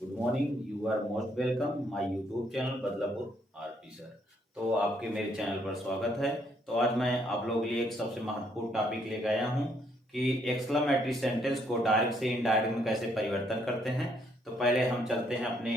Good morning. You are most welcome my YouTube channel Badlapur RP sir. तो आपके मेरे channel पर स्वागत है। तो आज मैं आप लोगों के लिए एक सबसे महत्वपूर्ण टॉपिक लेकर आया हूं कि एक्सक्लेमेटरी सेंटेंस को डायरेक्ट से इनडायरेक्ट में कैसे परिवर्तन करते हैं। तो पहले हम चलते हैं अपने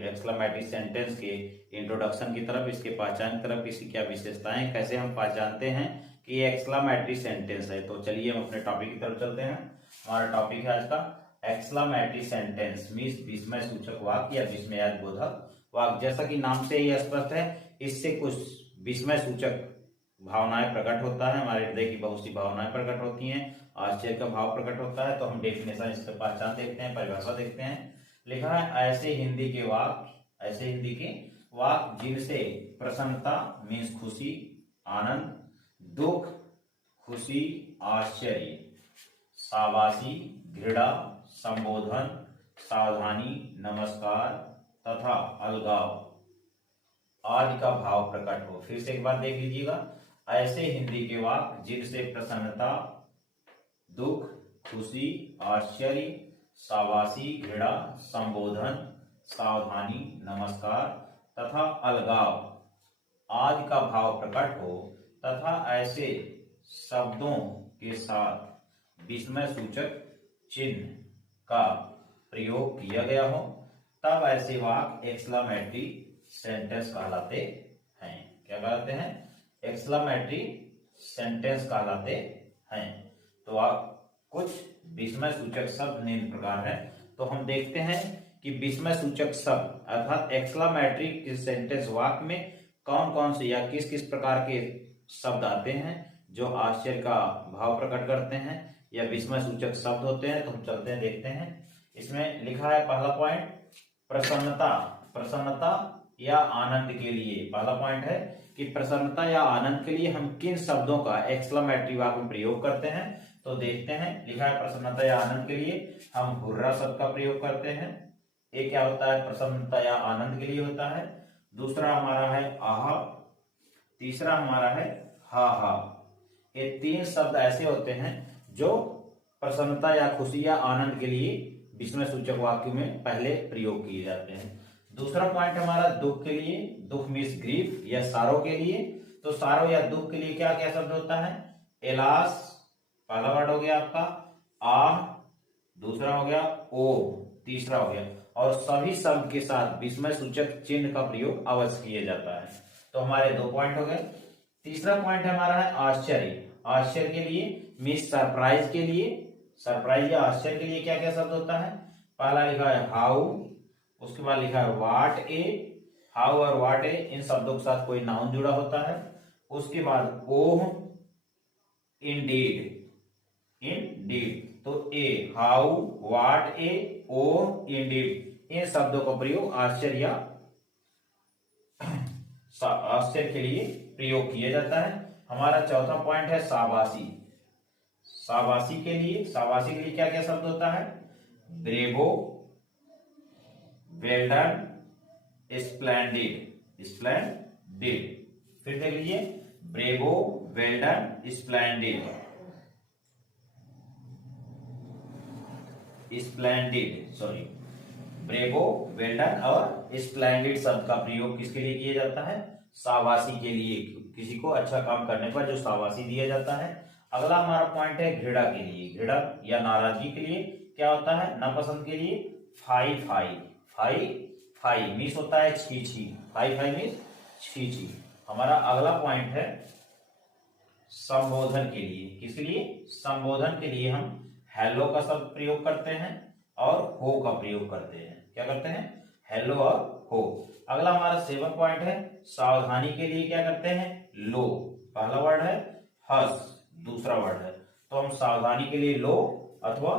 एक्सक्लेमेटरी सेंटेंस के इंट्रोडक्शन की तरफ, इसके पहचान की तरफ, इसकी क्या विशेषताएं, कैसे हम पहचानते हैं कि ये एक्सक्लेमेटरी सेंटेंस है। तो चलिए हम अपने टॉपिक की तरफ चलते हैं। हमारा टॉपिक है आज का एक्सक्लेमेटरी सेंटेंस मीन्स विस्मय सूचक वाक्य या विस्मयादिबोधक वाक्य। जैसा कि नाम से ही स्पष्ट है, इससे कुछ विस्मय सूचक भावनाएं प्रकट होता है, हमारे हृदय की बहुत सी भावनाएं प्रकट होती हैं, आश्चर्य का भाव प्रकट होता है। तो हम डेफिनेशन, इसका पहचान देखते हैं, परिभाषा देखते हैं। लिखा है ऐसे हिंदी के वाक्य जिनसे प्रसन्नता मीन्स खुशी, आनंद, दुख, खुशी, आश्चर्य, शाबाशी, घृणा, संबोधन, सावधानी, नमस्कार तथा अलगाव आदि का भाव प्रकट हो। फिर से एक बार देख लीजिएगा। ऐसे हिंदी के वाक्य जिनसे प्रसन्नता, दुख, खुशी, आश्चर्य, शाबाशी, घृणा, संबोधन, सावधानी, नमस्कार तथा अलगाव आदि का भाव प्रकट हो तथा ऐसे शब्दों के साथ विस्मय सूचक चिन्ह का प्रयोग किया गया हो, तब ऐसे वाक्य एक्सक्लेमेटरी सेंटेंस कहलाते हैं। क्या कहलाते हैं? एक्सक्लेमेटरी सेंटेंस कहलाते हैं। तो आप कुछ विस्मय सूचक शब्द निम्न प्रकार है। तो हम देखते हैं कि विस्मय सूचक शब्द अर्थात एक्सक्लेमेटरी सेंटेंस वाक्य में कौन कौन से या किस किस प्रकार के शब्द आते हैं जो आश्चर्य का भाव प्रकट करते हैं या विस्मय सूचक शब्द होते हैं। तो हम चलते हैं, देखते हैं। इसमें लिखा है पहला पॉइंट प्रसन्नता या आनंद के लिए। पहला पॉइंट है कि प्रसन्नता या आनंद के लिए हम किन शब्दों का एक्सक्लेमेटरी वाक्य में प्रयोग करते हैं। तो देखते हैं। लिखा है प्रसन्नता या आनंद के लिए हम हुर्रा शब्द का प्रयोग करते हैं। ये क्या होता है? प्रसन्नता या आनंद के लिए होता है। दूसरा हमारा है आहा, तीसरा हमारा है हा हा। ये तीन शब्द ऐसे होते हैं जो प्रसन्नता या खुशी या आनंद के लिए विस्मय सूचक वाक्य में पहले प्रयोग किए जाते हैं। दूसरा पॉइंट हमारा दुख के लिए, दुख मीन्स ग्रीफ या सारो के लिए। तो सारो या दुख के लिए क्या क्या शब्द होता है? एलास पहला वर्ड हो गया आपका, आह दूसरा हो गया, ओ तीसरा हो गया। और सभी शब्द के साथ विस्मय सूचक चिन्ह का प्रयोग अवश्य किया जाता है। तो हमारे दो पॉइंट हो गए। तीसरा पॉइंट हमारा है आश्चर्य। आश्चर्य के लिए मीन्स सरप्राइज के लिए, सरप्राइज या आश्चर्य के लिए क्या क्या शब्द होता है? पहला लिखा है हाउ, उसके बाद लिखा है वाट ए। हाउ और वाट ए इन शब्दों के साथ कोई नाउन जुड़ा होता है। उसके बाद ओह, इंडीड, तो A how, watt A, oh, Indeed इन शब्दों का प्रयोग आश्चर्य के लिए प्रयोग किया जाता है। हमारा चौथा पॉइंट है शाबाशी। शाबाशी के लिए क्या क्या शब्द होता है? Bravo, well done, splendid. फिर देख लीजिए, bravo, well done, splendid, bravo, well done और स्प्लेंडिड शब्द का प्रयोग किसके लिए किया जाता है? शाबाशी के लिए, किसी को अच्छा काम करने पर जो शाबाशी दिया जाता है। अगला हमारा पॉइंट है घृणा के लिए। घृणा या नाराजगी के लिए क्या होता है? नापसंद के लिए फाई मीन्स होता है छी छी। फाई मीन्स छी छी। हमारा अगला पॉइंट है संबोधन के लिए। किसके लिए? संबोधन के लिए हम हेलो का शब्द प्रयोग करते हैं और हो का प्रयोग करते हैं। क्या करते हैं? हेलो और हो। अगला हमारा 7 पॉइंट है सावधानी के लिए क्या करते हैं? लो पहला वर्ड है, हस दूसरा वर्ड है। तो हम सावधानी के लिए लो अथवा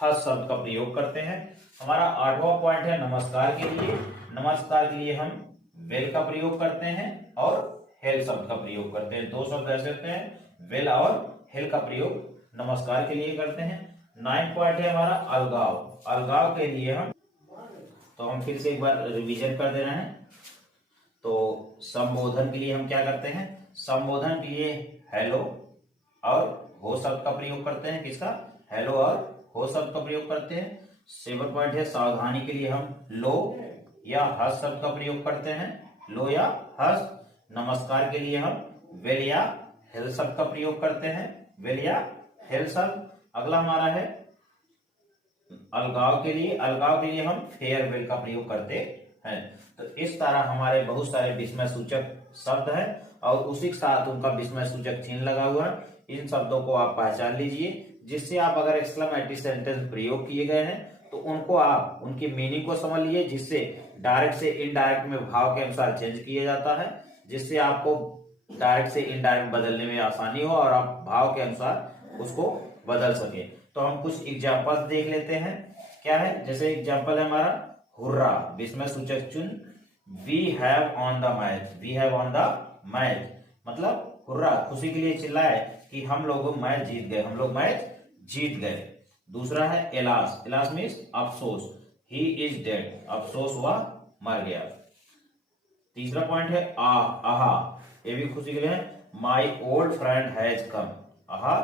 हस शब्द का प्रयोग करते हैं। हमारा 8वां पॉइंट है नमस्कार के लिए। नमस्कार के लिए हम वेल का प्रयोग करते हैं और हेल शब्द का प्रयोग करते हैं। दो शब्द ऐसे होते हैं, वेल और हेल का प्रयोग नमस्कार के लिए करते हैं। 9 पॉइंट है हमारा अलगाव। अलगाव के लिए हम फिर से एक बार रिवीजन कर दे रहे हैं। तो संबोधन के लिए हम क्या करते हैं? संबोधन के लिए हेलो और हो शब्द का प्रयोग करते हैं। किसका? हेलो और हो शब्द का प्रयोग करते हैं। सेवन पॉइंट है सावधानी के लिए हम लो या हस शब्द का प्रयोग करते हैं, लो या हस। नमस्कार के लिए हम वेल या हेल शब्द का प्रयोग करते हैं, वेल या हेल शब्द। अगला हमारा है अलगाव के लिए हम फेयरवेल का प्रयोग करते हैं। तो इस तरह हमारे बहुत सारे विस्मय सूचक शब्द हैं और उसी के साथ उनका विस्मय सूचक चिन्ह लगा हुआ है। इन शब्दों को आप पहचान लीजिए, जिससे आप अगर एक्सक्लेमेटरी सेंटेंस प्रयोग किए गए हैं तो उनको आप उनकी मीनिंग को समझ लीजिए, जिससे डायरेक्ट से इनडायरेक्ट में भाव के अनुसार चेंज किया जाता है, जिससे आपको डायरेक्ट से इनडायरेक्ट बदलने में आसानी हो और आप भाव के अनुसार उसको बदल सके। तो हम कुछ एग्जाम्पल्स देख लेते हैं। क्या है, जैसे एग्जाम्पल है हमारा हुर्रा, विस्मय सूचक चिन्ह we have won the match, we have won the match, मतलब हुर्रा खुशी के लिए चिल्लाए कि हम लोग मैच जीत गए, हम लोग मैच जीत गए। दूसरा है एलास, एलास मीन्स अफसोस, ही इज डेड, अफसोस हुआ, मर गया। तीसरा पॉइंट है आहा, ये भी खुशी के लिए है, my old friend has come, aha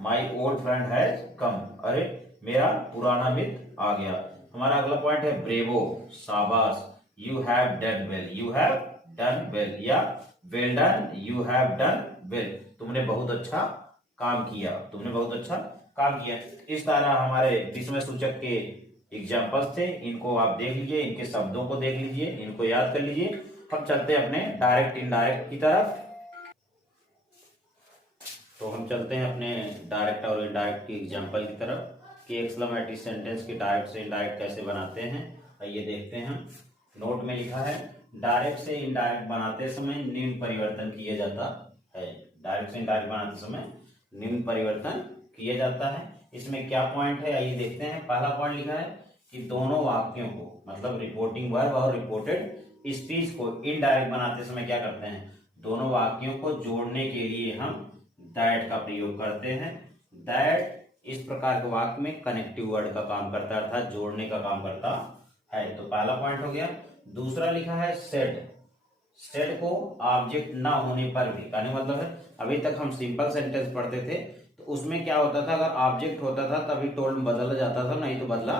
my old friend has come, अरे मेरा पुराना मित्र आ गया। हमारा अगला पॉइंट है ब्रेवो, शाबाश, you have done well, you have done well, या well done, you have done well, तुमने बहुत अच्छा काम किया, तुमने बहुत अच्छा काम किया। इस तरह हमारे विस्मय सूचक के एग्जाम्पल्स थे, इनको आप देख लीजिए, इनके शब्दों को देख लीजिए, इनको याद कर लीजिए। हम चलते हैं अपने डायरेक्ट इनडायरेक्ट की तरफ। तो हम चलते हैं अपने डायरेक्ट और इनडायरेक्ट की एग्जाम्पल की तरफ कि एक्सक्लेमेटरी सेंटेंस के डायरेक्ट से इनडायरेक्ट कैसे बनाते हैं। आइए देखते हैं। नोट में लिखा है डायरेक्ट से इनडायरेक्ट बनाते समय निम्न परिवर्तन किया जाता है, डायरेक्ट से इनडायरेक्ट बनाते समय निम्न परिवर्तन किया जाता है। इसमें क्या पॉइंट है, आइए देखते हैं। पहला पॉइंट लिखा है कि दोनों वाक्यों को, मतलब रिपोर्टिंग वर्ब और रिपोर्टेड स्पीच को इनडायरेक्ट बनाते समय क्या करते हैं, दोनों वाक्यों को जोड़ने के लिए हम दैट का प्रयोग करते हैं। दैट इस प्रकार के वाक्य में कनेक्टिव वर्ड का काम करता है, अर्थात जोड़ने का काम करता है। तो पहला पॉइंट हो गया। दूसरा लिखा है सेड, सेड को ऑब्जेक्ट ना होने पर भी, कहने मतलब है अभी तक हम सिंपल सेंटेंस पढ़ते थे तो उसमें क्या होता था, अगर ऑब्जेक्ट होता था तभी टोल्ड बदला जाता था, नहीं तो बदला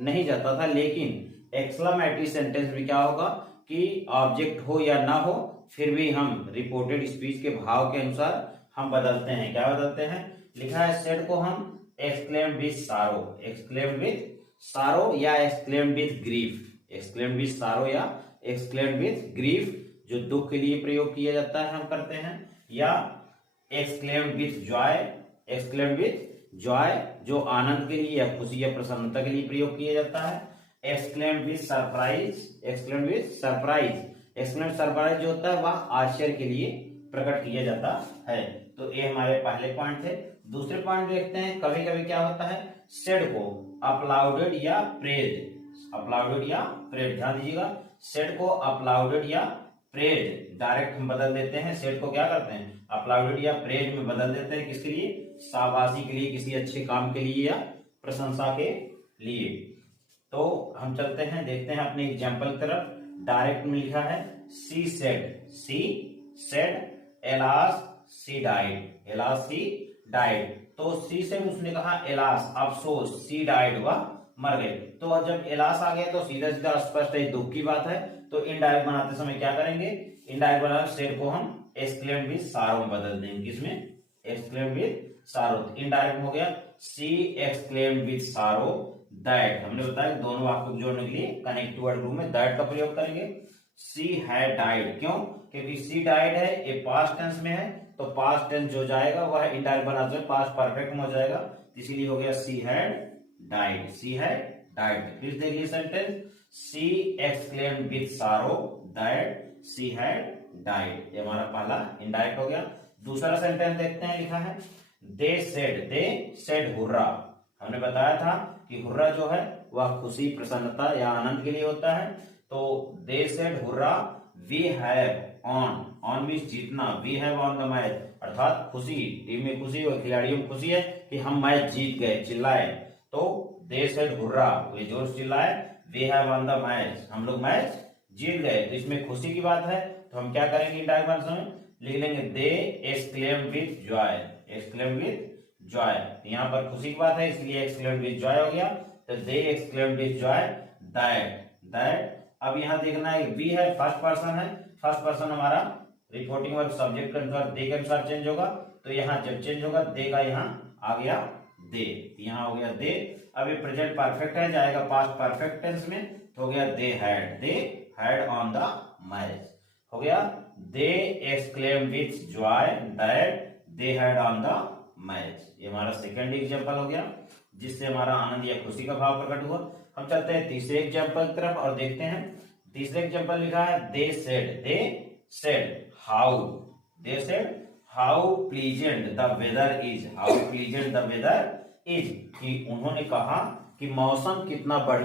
नहीं जाता था। लेकिन एक्सक्लेमेटरी सेंटेंस में क्या होगा कि ऑब्जेक्ट हो या ना हो फिर भी हम रिपोर्टेड स्पीच के भाव के अनुसार हम बदलते हैं। क्या बदलते हैं, लिखा है सेड को हम एक्सक्लेम्ड विद सारो, एक्सक्लेम्ड विद सारो या exclaimed with grief, exclaimed with सारो या एक्सक्लेम्ड विद ग्रीफ जो दुख के लिए प्रयोग किया जाता है हम करते हैं, या exclaimed with joy, exclaimed with Joy जो आनंद के लिए या खुशी या प्रसन्नता के लिए प्रयोग किया जाता है। Exclaimed with surprise, exclaimed with surprise, exclaimed surprise जो होता है वह आश्चर्य के लिए प्रकट किया जाता है। तो ये हमारे पहले पॉइंट थे। दूसरे पॉइंट देखते हैं। कभी कभी क्या होता है, सेड को अपलाउडेड या प्रेज, अपलाउडेड या प्रेज, ध्यान दीजिएगा, सेड को अपलाउडेड या प्रेज डायरेक्ट हम बदल देते हैं। सेड को क्या करते हैं, अपलाउडेड या प्रेज में बदल देते हैं। किसके लिए, शाबाशी के लिए, किसी अच्छे काम के लिए या प्रशंसा के लिए। तो हम चलते हैं, देखते हैं अपने एग्जाम्पल की तरफ। डायरेक्ट में लिखा है she said, she said alas she died, alas she died. तो सी से उसने कहा एलास, अफसोस, सी डाइड वह मर गए। तो जब एलास आ गया तो सीधा सीधा स्पष्ट है, दुख की बात है। तो इनडायरेक्ट बनाते समय क्या करेंगे, इनडायरेक्ट बनाते सेड को हम एक्सक्लेम्ड विद सारो में बदल देंगे। किसमें, एक्सक्लेम्ड विद सारो। इनडायरेक्ट हो गया सी एक्सक्लेम्ड विद सारो दैट। हमने बताया दोनों वाक्यों को जोड़ने के लिए कनेक्टिव वर्ड ग्रुप में दैट का प्रयोग करेंगे। सी हैड डाइड, क्यों, क्योंकि सी डाइड है, ये पास्ट टेंस में है, तो पास्ट टेंस जो जाएगा वह इनडायरेक्ट बनाते हुए पास्ट परफेक्ट में हो जाएगा, इसीलिए हो गया she had died, she had died. Please देखिए सेंटेंस, सी एक्सक्लेम्ड विद सारो दैट सी हैड डाइड, ये हमारा पहला इनडायरेक्ट हो गया। दूसरा सेंटेंस देखते हैं, लिखा है दे सेड हुर्रा। हमने बताया था कि हुर्रा जो है वह खुशी, प्रसन्नता या आनंद के लिए होता है। तो they said hurrah we have won, won means जीतना, we have won the match, अर्थात खुशी, टीम में खुशी और खिलाड़ियों में खुशी है कि हम मैच जीत गए, चिल्लाए। तो दे सेड हुर्रा, वे जोर से चिल्लाए, we have won the match, हम लोग मैच जीत गए। तो इसमें खुशी की बात है, तो हम क्या करेंगे डायग्राम में लिख लेंगे they exclaimed with joy, exclaimed with joy. यहाँ पर खुशी की बात है इसलिए एक्सक्लेम्ड विद जॉय हो गया। तो दे एक्सक्लेम्ड विथ जॉय दैट। अब यहाँ देखना है बी है, फर्स्ट पर्सन है, फर्स्ट पर्सन हमारा रिपोर्टिंग वर्ब सब्जेक्ट के अनुसार दे के अनुसार चेंज होगा, तो यहाँ जब चेंज होगा दे का यहाँ आ गया दे, यहाँ हो गया दे। अब ये प्रेजेंट परफेक्ट है, जाएगा पास्ट परफेक्ट टेंस में, तो हो गया they had won the marriage, हो गया they exclaimed with joy that they had won the marriage. ये हमारा सेकंड एग्जांपल हो गया जिससे हमारा आनंद या खुशी का भाव प्रकट हुआ। हम चलते हैं तीसरे एग्जांपल की तरफ और देखते हैं। तीसरे एग्जांपल लिखा है they said how pleasant the weather is, कि उन्होंने कहा कि मौसम कितना बढ़िया।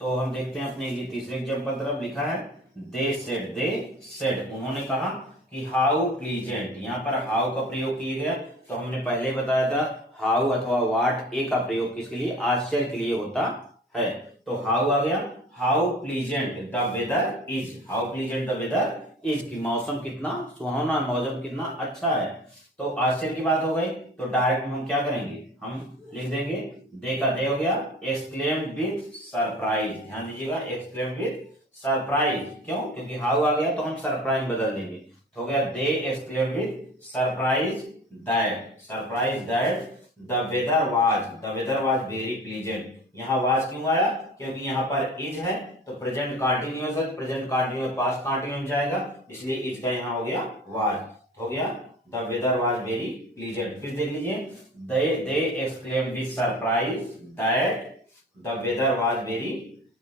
तो हम देखते हैं अपने ये तीसरे एग्जांपल तरफ लिखा है दे सेड उन्होंने कहा कि हाउ प्लीजेंट, यहाँ पर हाउ का प्रयोग किया गया। तो हमने पहले बताया था हाउ अथवा व्हाट ए का प्रयोग किसके लिए, आश्चर्य के लिए होता है। तो हाउ आ गया, how pleasant the weather is, की मौसम कितना सुहावना, मौसम कितना अच्छा है। तो आश्चर्य की बात हो गई, तो डायरेक्ट में हम क्या करेंगे, हम लिख देंगे दे का दे हो गया एक्सक्लेम्ड विथ सरप्राइज। ध्यान दीजिएगा एक्सक्लेम्ड विथ सरप्राइज, क्यों, क्योंकि हाउ आ गया तो हम सरप्राइज बदल देंगे। तो हो गया they exclaimed with surprise that the weather was very pleasant. यहाँ वाज क्यों आया, क्योंकि यहाँ पर इज है तो प्रेजेंट कंटिन्यूअस पास्ट कंटिन्यूअस जाएगा, इसलिए इज का यहाँ हो गया वाज, हो गया the weather was very pleasant. फिर देख लीजिए they exclaimed with surprise that the weather was very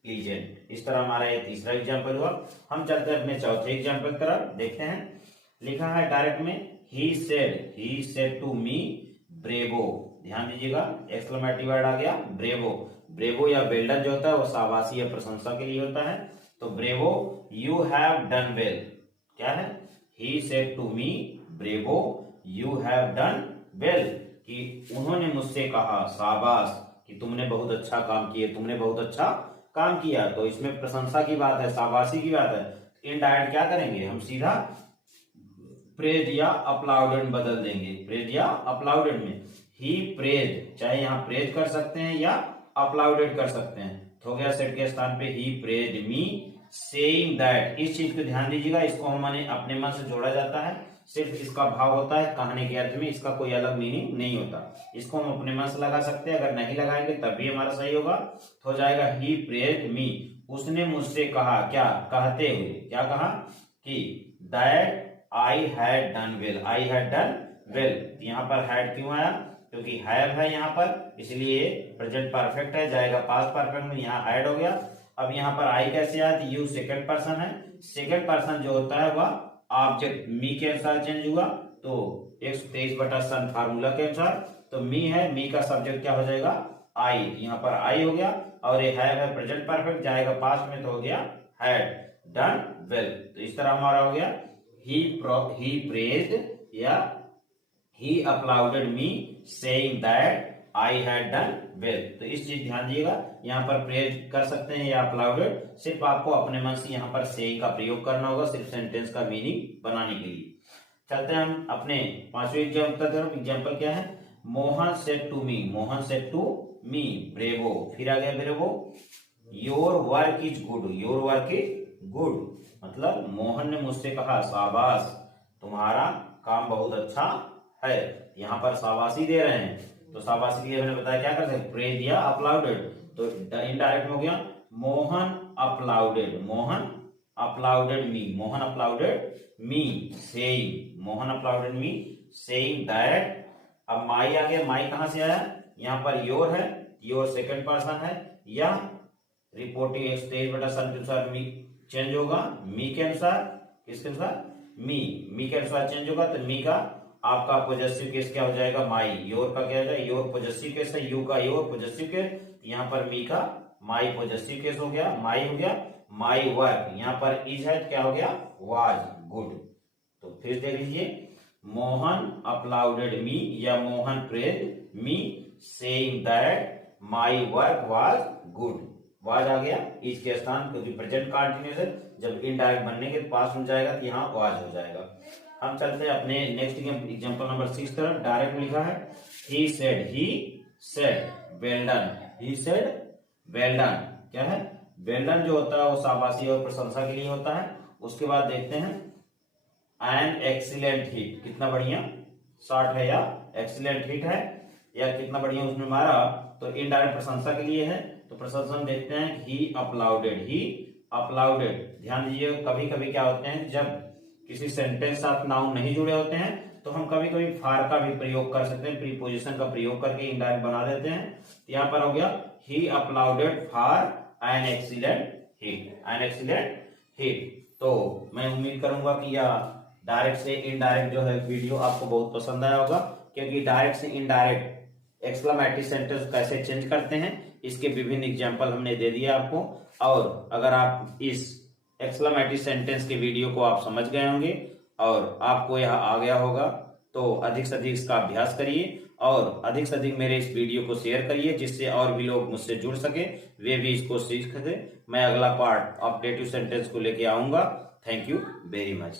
pleasant. इस तरह हमारा ये तीसरा एग्जाम्पल हुआ। हम चलते हैं अपने चौथे एग्जाम्पल की तरफ, देखते हैं। लिखा है डायरेक्ट में he said to me bravo. ध्यान दीजिएगा एक्सक्लेमेटिव वर्ड आ गया ब्रेवो या वेल्डन जो होता है वो शाबाशी या प्रशंसा के लिए होता है। तो bravo you have done well, क्या है, he said to me bravo you have done well, कि उन्होंने मुझसे कहा शाबाश कि तुमने बहुत अच्छा काम किया, तुमने बहुत अच्छा काम किया। तो इसमें प्रशंसा की बात है, शाबाशी की बात है। इनडायरेक्ट क्या करेंगे, हम सीधा प्रेज या अपलाउडेड बदल देंगे, प्रेज या अपलाउडेड में ही प्रेज, चाहे यहाँ प्रेज कर सकते हैं या अपलाउडेड कर सकते हैं। तो हो गया सेट के स्थान पे ही प्रेज मी सेइंग दैट। इस चीज को ध्यान दीजिएगा, इसको हमने अपने मन से जोड़ा जाता है, सिर्फ इसका भाव होता है कहने के अर्थ में, इसका कोई अलग मीनिंग नहीं होता। इसको हम अपने मन से लगा सकते हैं, अगर नहीं लगाएंगे तब भी हमारा सही होगा। तो हो जाएगा ही प्रेज मी, उसने मुझसे कहा, क्या कहते हुए, क्या कहा कि that I had done well. यहाँ पर हैड क्यों आया, क्योंकि हैव है यहाँ पर, इसलिए प्रेजेंट परफेक्ट है, जाएगा पास्ट परफेक्ट में, यहाँ हैड हो गया। अब यहाँ पर आई कैसे आया, यू सेकंड पर्सन है, सेकंड पर्सन जो होता है वह ऑब्जेक्ट मी के अनुसार चेंज हुआ। तो 123/7 फार्मूला के अनुसार, तो मी है, मी का सब्जेक्ट क्या हो जाएगा आई, यहाँ पर आई हो गया। और ये है प्रेजेंट परफेक्ट, जाएगा पास्ट में, तो हो गया हैड डन वेल। तो इस तरह हमारा हो गया he praised या he applauded me saying that I had done well। तो इस चीज ध्यान दीजिएगा, यहाँ पर प्रेज कर सकते हैं या अपलाउडेड, सिर्फ आपको अपने मन से यहाँ पर saying का प्रयोग करना होगा, सिर्फ सेंटेंस का मीनिंग बनाने के लिए। चलते हैं हम अपने पांचवें एग्जाम्पल की तरफ। एग्जाम्पल क्या है, Mohan said to me bravo, फिर आ गया bravo, your work is good, मतलब मोहन ने मुझसे कहा शाबाश तुम्हारा काम बहुत अच्छा है। यहाँ पर शाबाशी दे रहे हैं, तो शाबाशी के लिए मैंने बताया क्या करते हैं, प्रेज या अपलाउडेड। तो इनडायरेक्ट हो गया Mohan applauded me saying that. अब माई आ गया, माई कहां से आया, यहाँ पर योर है, योर सेकंड पर्सन है, या रिपोर्टिंग एक्सटेज बटा सन के अनुसार मी चेंज होगा, मी के अनुसार, किसके अनुसार, मी के अनुसार चेंज होगा। तो मी का आपका पॉजेसिव केस क्या हो जाएगा, माई। योर का क्या हो जाएगा, योर पॉजेसिव केस है, यू का योर पॉजेसिव केस, यहाँ पर मी का माई पॉजेसिव केस हो गया, माई हो गया। माई वर्क, यहाँ पर इज है, क्या हो गया, वाज गुड। तो फिर देख लीजिए, मोहन अपलाउडेड मी या Mohan praise me saying that my work was good. Was आ गया इज के स्थान, क्योंकि प्रेजेंट कंटिन्यूअस है, जब इनडायरेक्ट बनने के पास में जाएगा तो यहाँ वाज हो जाएगा। हम चलते हैं अपने नेक्स्ट एग्जांपल नंबर 6 तरफ। डायरेक्ट लिखा है he said well done, he said well done. क्या है? वेल डन जो होता है वो शाबाशी और प्रशंसा के लिए होता है। उसके बाद देखते हैं एन एक्सीलेंट हिट, कितना बढ़िया शॉट है या एक्सीलेंट हिट है या कितना बढ़िया उसने मारा, तो इनडायरेक्ट प्रशंसा के लिए है। तो प्रशंसा देखते हैं ही अपलाउडेड, ही अपलाउडेड। ध्यान दीजिए कभी कभी क्या होते हैं जब किसी सेंटेंस साथ नाउन नहीं जुड़े होते हैं तो हम कभी कभी फार का भी प्रयोग कर सकते हैं, प्रीपोजिशन का प्रयोग करके इनडायरेक्ट बना देते हैं। यहाँ पर हो गया he applauded for an excellent hit, an excellent hit. तो मैं उम्मीद करूंगा कि यह डायरेक्ट से इनडायरेक्ट जो है वीडियो आपको बहुत पसंद आया होगा, क्योंकि डायरेक्ट से इनडायरेक्ट एक्सक्लेमेटरी सेंटेंस कैसे चेंज करते हैं इसके विभिन्न एग्जांपल हमने दे दिए आपको। और अगर आप इस एक्सक्लेमेटरी सेंटेंस के वीडियो को आप समझ गए होंगे और आपको यह आ गया होगा तो अधिक से अधिक इसका अभ्यास करिए और अधिक से अधिक मेरे इस वीडियो को शेयर करिए, जिससे और भी लोग मुझसे जुड़ सके, वे भी इसको सीख सके। मैं अगला पार्ट ऑपरेटिव सेंटेंस को लेके आऊंगा। Thank you very much.